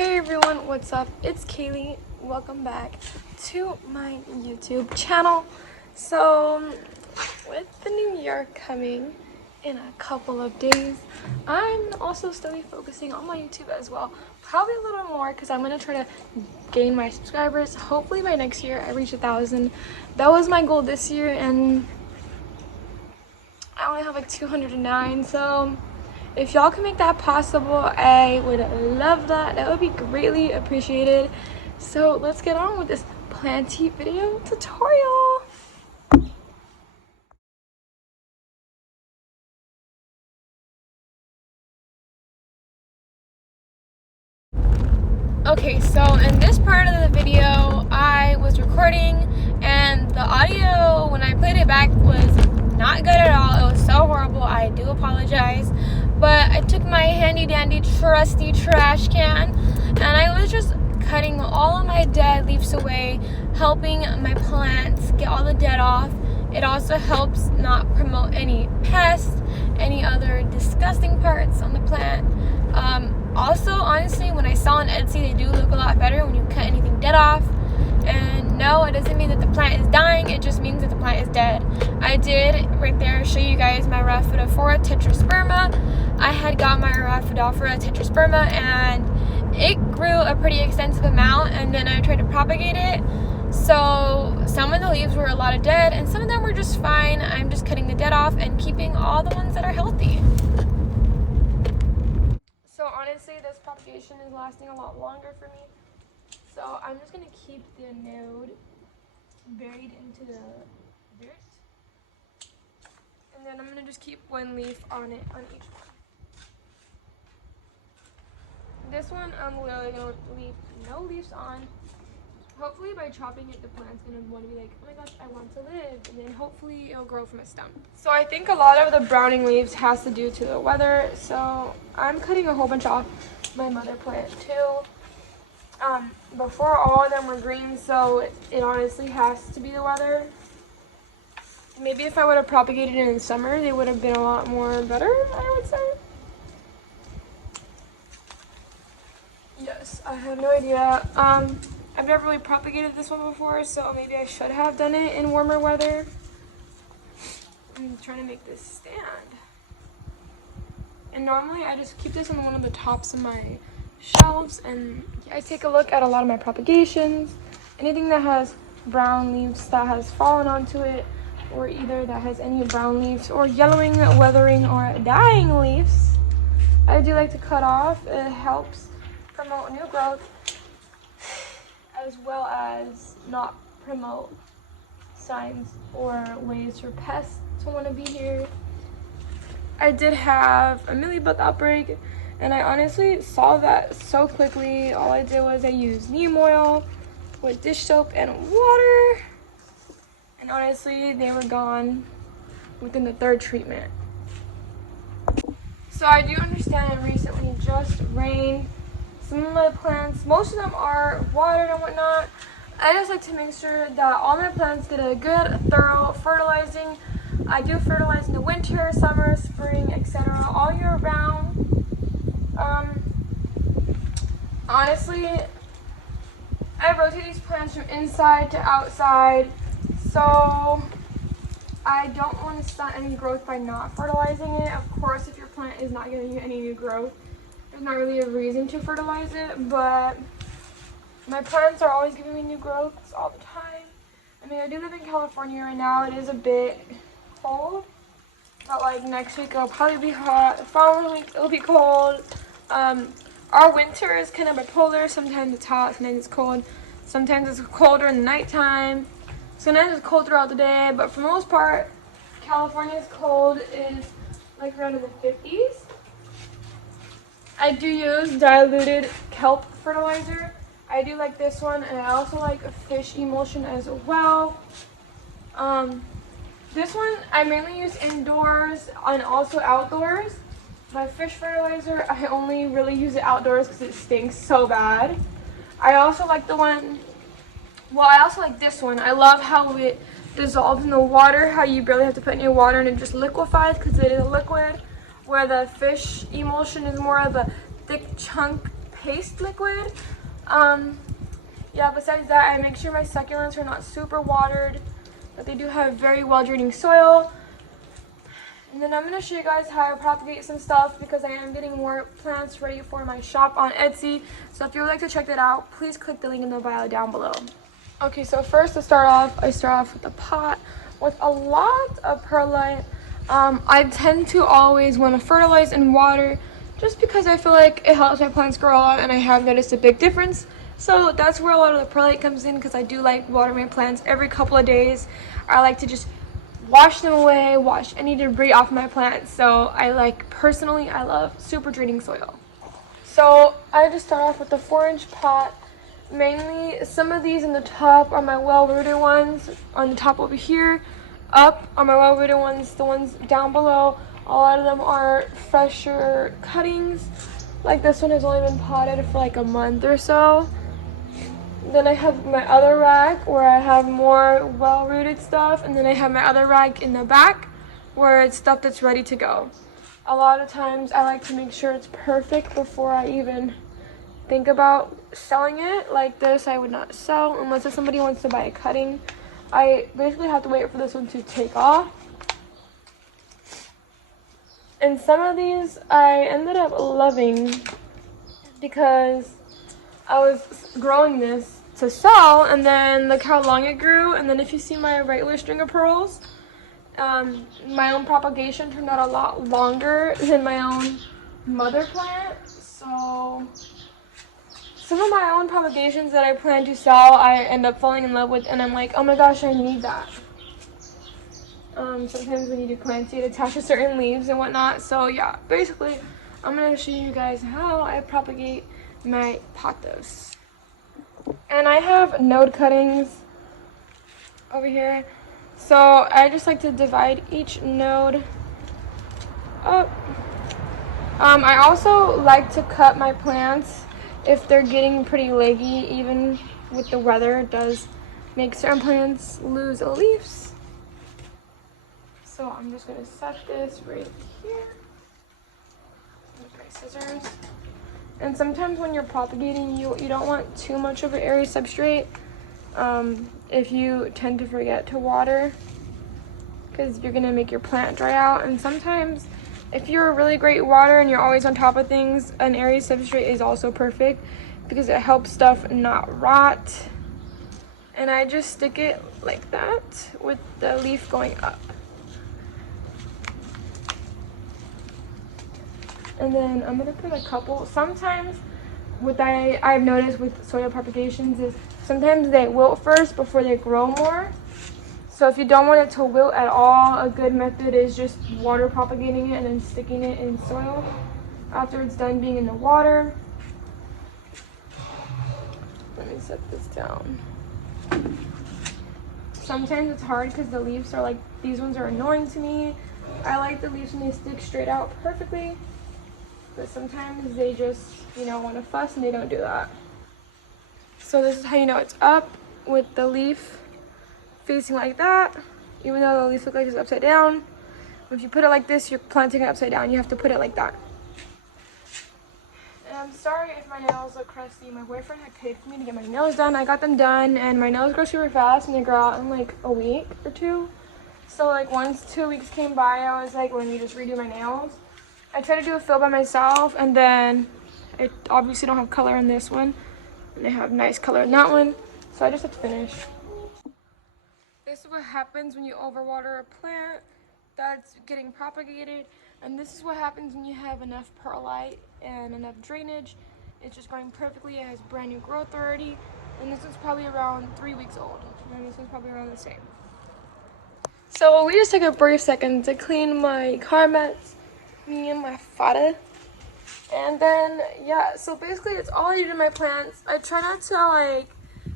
Hey everyone, what's up? It's Kaylee. Welcome back to my YouTube channel. So, with the new year coming in a couple of days, I'm also slowly focusing on my YouTube as well. Probably a little more because I'm going to try to gain my subscribers. Hopefully by next year I reach 1,000. That was my goal this year and I only have like 209, so if y'all can make that possible, I would love that. That would be greatly appreciated. So let's get on with this planty video tutorial. Okay, so in this part of the video, I was recording and the audio, when I played it back, was not good at all. It was so horrible. I do apologize. But I took my handy dandy trusty trash can and I was just cutting all of my dead leaves away, helping my plants get all the dead off. It also helps not promote any pests, any other disgusting parts on the plant. Also, honestly, when I saw on Etsy, they do look a lot better when you cut anything dead off. And no, it doesn't mean that the plant is dying, it just means that the plant is dead. I did right there show you guys my Rhaphidophora tetrasperma. I had got my Rhaphidophora tetrasperma and it grew a pretty extensive amount, and then I tried to propagate it. So some of the leaves were a lot of dead and some of them were just fine. I'm just cutting the dead off and keeping all the ones that are healthy. So honestly, this propagation is lasting a lot longer for me. So I'm just going to keep the node buried into the dirt. And then I'm going to just keep one leaf on it, on each one. This one I'm literally going to leave no leaves on. Hopefully by chopping it, the plant's going to want to be like, oh my gosh, I want to live. And then hopefully it'll grow from a stump. So I think a lot of the browning leaves has to do to the weather. So I'm cutting a whole bunch off my mother plant too. Before all of them were green, so it honestly has to be the weather. Maybe if I would have propagated it in the summer, they would have been a lot more better, I would say. Yes, I have no idea. I've never really propagated this one before, so maybe I should have done it in warmer weather. I'm trying to make this stand. And normally I just keep this on one of the tops of my shelves, and I take a look at a lot of my propagations. Anything that has brown leaves that has fallen onto it, or either that has any brown leaves or yellowing, weathering, or dying leaves, I do like to cut off. It helps promote new growth as well as not promote signs or ways for pests to want to be here. I did have a mealybug outbreak, and I honestly solved that so quickly. All I did was I used neem oil with dish soap and water, and honestly they were gone within the third treatment. So I do understand it recently just rained. Some of my plants, most of them are watered and whatnot. I just like to make sure that all my plants get a good, thorough fertilizing. I do fertilize in the winter, summer, spring, etc. all year round. Honestly, I rotate these plants from inside to outside, so I don't want to stunt any growth by not fertilizing it. Of course, if your plant is not giving you any new growth, there's not really a reason to fertilize it, but my plants are always giving me new growths all the time. I mean, I do live in California right now. It is a bit cold, but like next week it'll probably be hot. The following week it'll be cold. Our winter is kind of bipolar. Sometimes it's hot, sometimes it's cold. Sometimes it's colder in the nighttime. Sometimes it's cold throughout the day, but for the most part, California's cold is like around in the 50s. I do use diluted kelp fertilizer. I do like this one, and I also like a fish emulsion as well. This one I mainly use indoors and also outdoors. My fish fertilizer, I only really use it outdoors because it stinks so bad. I also like the one, well, I also like this one. I love how it dissolves in the water, how you barely have to put any water and it just liquefies because it is a liquid, where the fish emulsion is more of a thick chunk paste liquid. Yeah, besides that, I make sure my succulents are not super watered, but they do have very well draining soil. And then I'm going to show you guys how I propagate some stuff because I am getting more plants ready for my shop on Etsy. So if you would like to check that out, please click the link in the bio down below. Okay, so first to start off, I start off with a pot with a lot of perlite. I tend to always want to fertilize and water just because I feel like it helps my plants grow a lot, and I have noticed a big difference. So that's where a lot of the perlite comes in, because I do like watering my plants every couple of days. I like to just wash them away, wash any debris off my plants. So personally, I love super draining soil. So I just start off with the 4-inch pot. Mainly, some of these in the top are my well-rooted ones, on the top over here. Up are my well-rooted ones, the ones down below. A lot of them are fresher cuttings. Like this one has only been potted for like a month or so. Then I have my other rack where I have more well-rooted stuff, and then I have my other rack in the back where it's stuff that's ready to go. A lot of times I like to make sure it's perfect before I even think about selling it. Like this I would not sell unless if somebody wants to buy a cutting. I basically have to wait for this one to take off. And some of these I ended up loving because I was growing this to sell, and then look how long it grew. And then if you see my regular string of pearls, my own propagation turned out a lot longer than my own mother plant. So some of my own propagations that I plan to sell, I end up falling in love with, and I'm like, oh my gosh, I need that. Sometimes when you do plants, you attach to certain leaves and whatnot. So yeah, basically, I'm going to show you guys how I propagate my pothos. And I have node cuttings over here. So I just like to divide each node up. I also like to cut my plants if they're getting pretty leggy. Even with the weather, it does make certain plants lose leaves. So I'm just going to set this right here with my scissors. And sometimes when you're propagating, you don't want too much of an airy substrate if you tend to forget to water, because you're going to make your plant dry out. And sometimes if you're a really great water and you're always on top of things, an airy substrate is also perfect because it helps stuff not rot. And I just stick it like that with the leaf going up. And then I'm gonna put a couple. Sometimes what I've noticed with soil propagations is sometimes they wilt first before they grow more. So if you don't want it to wilt at all, a good method is just water propagating it and then sticking it in soil after it's done being in the water. Let me set this down. Sometimes it's hard because the leaves are these ones are annoying to me. I like the leaves when they stick straight out perfectly. But sometimes they just, want to fuss and they don't do that. So this is how you know it's up, with the leaf facing like that, even though the leaf looks like it's upside down. If you put it like this, you're planting it upside down. You have to put it like that. And I'm sorry if my nails look crusty. My boyfriend had paid for me to get my nails done. I got them done, and my nails grow super fast, and they grow out in like a week or two. So once 2 weeks came by, I was like, let me just redo my nails. I tried to do a fill by myself, and then I obviously don't have color in this one, and I have nice color in that one, so I just have to finish. This is what happens when you overwater a plant that's getting propagated, and this is what happens when you have enough perlite and enough drainage. It's just growing perfectly. It has brand new growth already, and this one's probably around 3 weeks old, and this one's probably around the same. So we just took a brief second to clean my car mats, me and my father, and then so basically it's all I do to my plants. I try not to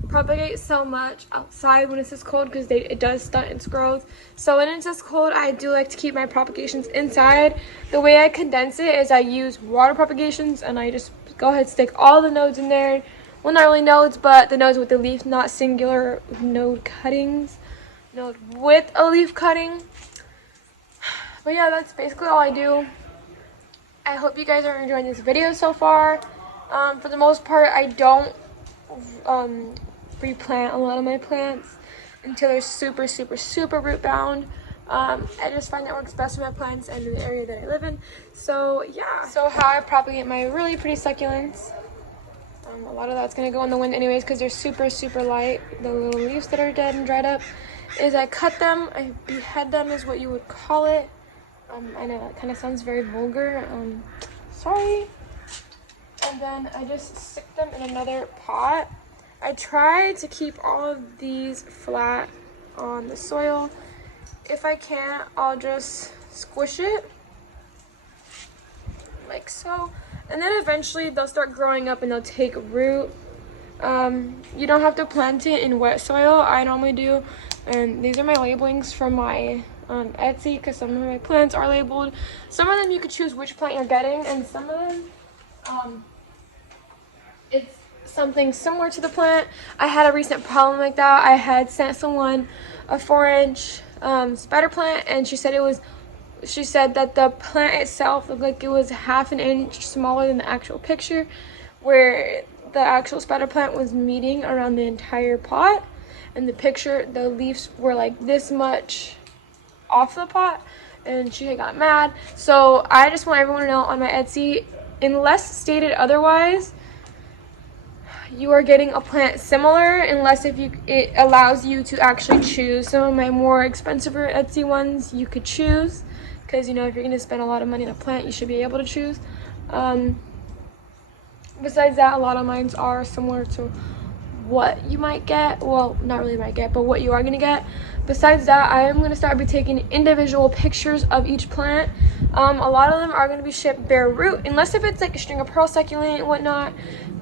propagate so much outside when it's this cold because it does stunt its growth. So when it's this cold, I do like to keep my propagations inside. The way I condense it is I use water propagations, and I just go ahead and stick all the nodes in there. Well, not really nodes, but the nodes with the leaf, not singular node cuttings. Node with a leaf cutting. But yeah, that's basically all I do. I hope you guys are enjoying this video so far. For the most part, I don't replant a lot of my plants until they're super, super, super root bound. I just find that works best for my plants and in the area that I live in. So yeah. So how I propagate my really pretty succulents. A lot of that's gonna go in the wind anyways because they're super, super light. The little leaves that are dead and dried up is I cut them, I behead them is what you would call it. I know that kind of sounds very vulgar. Sorry. And then I just stick them in another pot. I try to keep all of these flat on the soil. If I can't, I'll just squish it like so. And then eventually they'll start growing up and they'll take root. You don't have to plant it in wet soil. I normally do. And these are my labelings from my Etsy because some of my plants are labeled. Some of them you could choose which plant you're getting, and some of them it's something similar to the plant. I had a recent problem like that. I had sent someone a 4-inch spider plant, and she said that the plant itself looked like it was half an inch smaller than the actual picture, where the actual spider plant was meeting around the entire pot. In the picture, the leaves were like this much off the pot, and she had got mad. So I just want everyone to know on my Etsy, unless stated otherwise, you are getting a plant similar, unless it allows you to actually choose. Some of my more expensive Etsy ones you could choose, because you know if you're going to spend a lot of money on a plant, you should be able to choose. Besides that, a lot of mine are similar to what you might get. Well, not really might get, but what you are going to get. Besides that, I am going to start taking individual pictures of each plant. A lot of them are going to be shipped bare root, unless if it's like a string of pearl succulent and whatnot.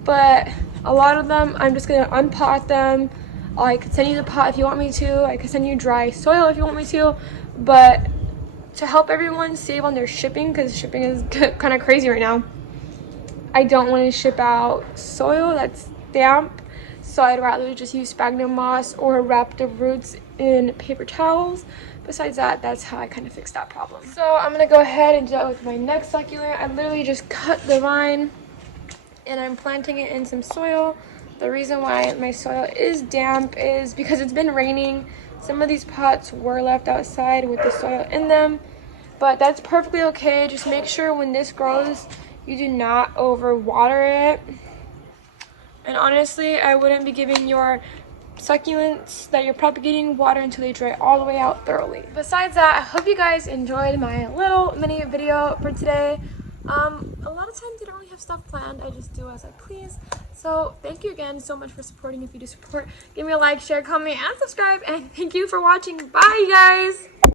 But a lot of them, I'm just going to unpot them. I could send you the pot if you want me to. I could send you dry soil if you want me to. But to help everyone save on their shipping, because shipping is kind of crazy right now, I don't want to ship out soil that's damp. So I'd rather just use sphagnum moss or wrap the roots in paper towels. Besides that, that's how I kind of fix that problem. So I'm going to go ahead and do that with my next succulent. I literally just cut the vine and I'm planting it in some soil. The reason why my soil is damp is because it's been raining. Some of these pots were left outside with the soil in them, but that's perfectly okay. Just make sure when this grows, you do not overwater it. And honestly, I wouldn't be giving your succulents that you're propagating water until they dry all the way out thoroughly. Besides that, I hope you guys enjoyed my little mini video for today. A lot of times I don't really have stuff planned. I just do as I please. So thank you again so much for supporting. If you do support, give me a like, share, comment, and subscribe. And thank you for watching. Bye, guys.